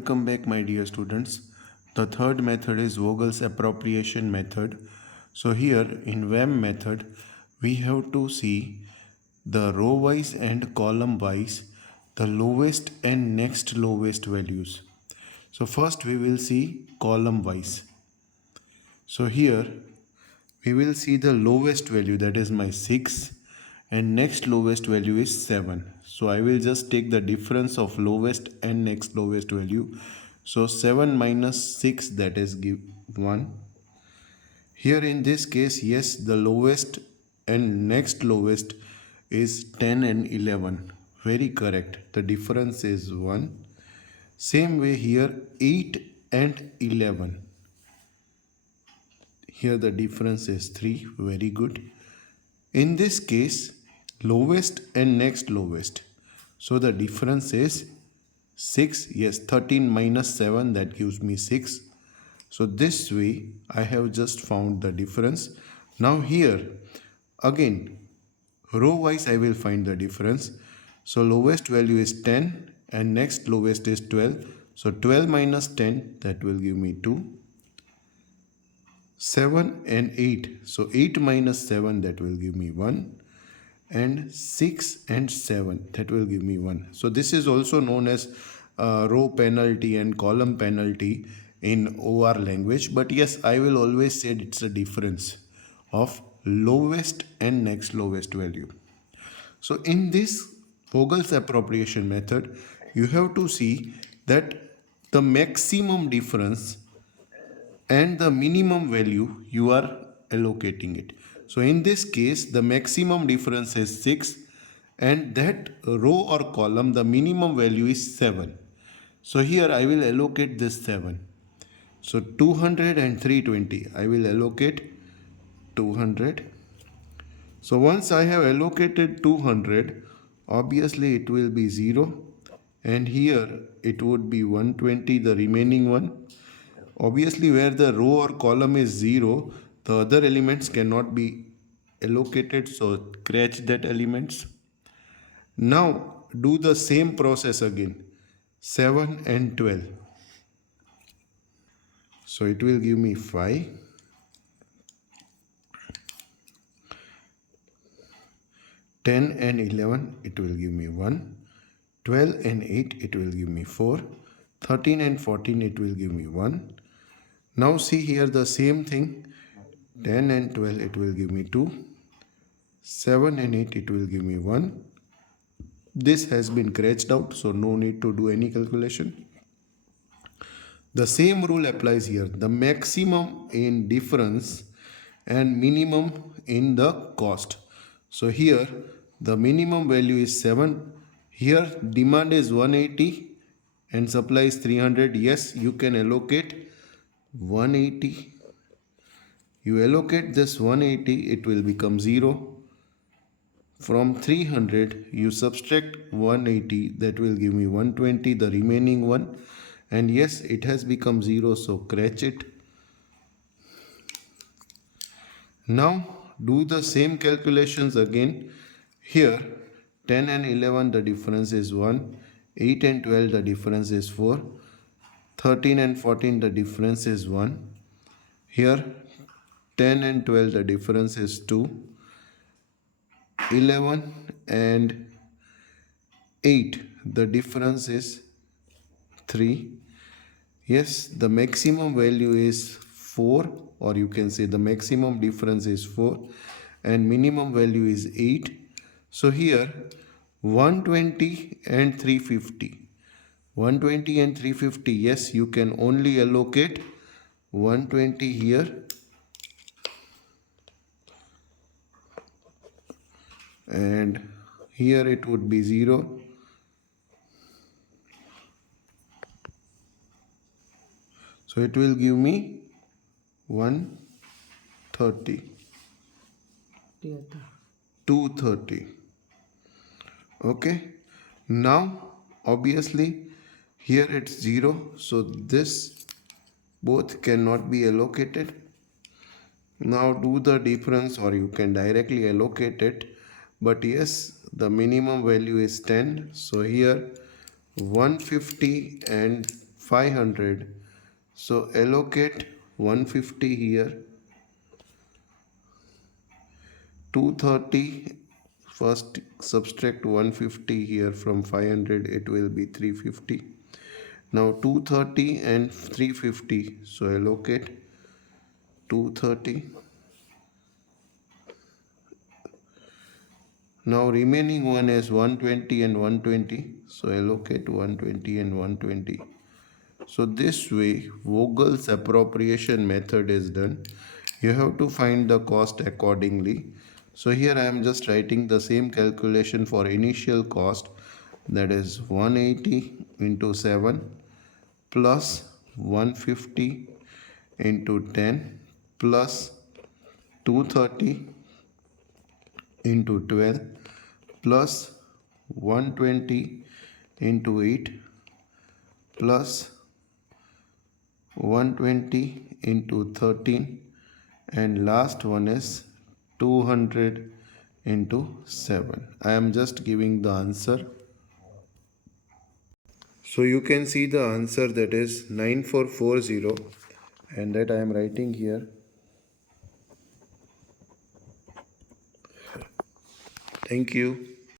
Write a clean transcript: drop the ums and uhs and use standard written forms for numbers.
Welcome back, my dear students. The third method is Vogel's appropriation method. So here in WAM method, we have to see the row wise and column wise the lowest and next lowest values. So first we will see column wise. So here we will see the lowest value, that is my 6, and next lowest value is 7. So I will just take the difference of lowest and next lowest value. So 7 minus 6, that is give 1. Here in this case, yes, the lowest and next lowest is 10 and 11. Very correct. The difference is 1. Same way here, 8 and 11. Here the difference is 3. Very good. In this case, lowest and next lowest. So the difference is 6. Yes, 13 minus 7, that gives me 6. So this way I have just found the difference. Now here again row wise I will find the difference. So lowest value is 10 and next lowest is 12. So 12 minus 10, that will give me 2. 7 and 8. So 8 minus 7, that will give me 1. And 6 and 7, that will give me 1. So this is also known as row penalty and column penalty in OR language. But yes, I will always say it's a difference of lowest and next lowest value. So in this Vogel's appropriation method, you have to see that the maximum difference and the minimum value you are allocating it. So in this case, the maximum difference is 6 and that row or column, the minimum value is 7. So here I will allocate this 7. So 200 and 320, I will allocate 200. So once I have allocated 200, obviously it will be 0 and here it would be 120, the remaining one. Obviously where the row or column is 0, the other elements cannot be allocated, so scratch that elements. Now do the same process again, 7 and 12. So it will give me 5. 10 and 11, it will give me 1. 12 and 8, it will give me 4. 13 and 14, it will give me 1. Now see here the same thing, 10 and 12, it will give me 2. 7 and 8, it will give me 1. This has been scratched out, so no need to do any calculation. The same rule applies here. The maximum in difference and minimum in the cost. So here the minimum value is 7. Here demand is 180 and supply is 300. Yes, you can allocate 180. You allocate this 180, it will become 0. From 300, you subtract 180, that will give me 120, the remaining one. And yes, it has become 0, so scratch it. Now do the same calculations again. Here 10 and 11, the difference is 1. 8 and 12, the difference is 4. 13 and 14, the difference is 1. Here 10 and 12, the difference is 2. 11 and 8, the difference is 3. Yes, the maximum value is 4, or you can say the maximum difference is 4 and minimum value is 8. So here 120 and 350. 120 and 350, yes, you can only allocate 120 here and here it would be 0. So it will give me 130. 230. Okay. Now obviously here it's 0. So this both cannot be allocated. Now do the difference, or you can directly allocate it. But yes, the minimum value is 10. So here 150 and 500. So allocate 150 here, 230. First subtract 150 here from 500, it will be 350. Now 230 and 350, so allocate 230. Now remaining one is 120 and 120, so allocate 120 and 120. So this way Vogel's appropriation method is done. You have to find the cost accordingly. So here I am just writing the same calculation for initial cost, that is 180 into 7 plus 150 into 10 plus 230 into 12 plus 120 into 8 plus 120 into 13, and last one is 200 into 7. I am just giving the answer. So you can see the answer, that is 9440, and that I am writing here. Thank you.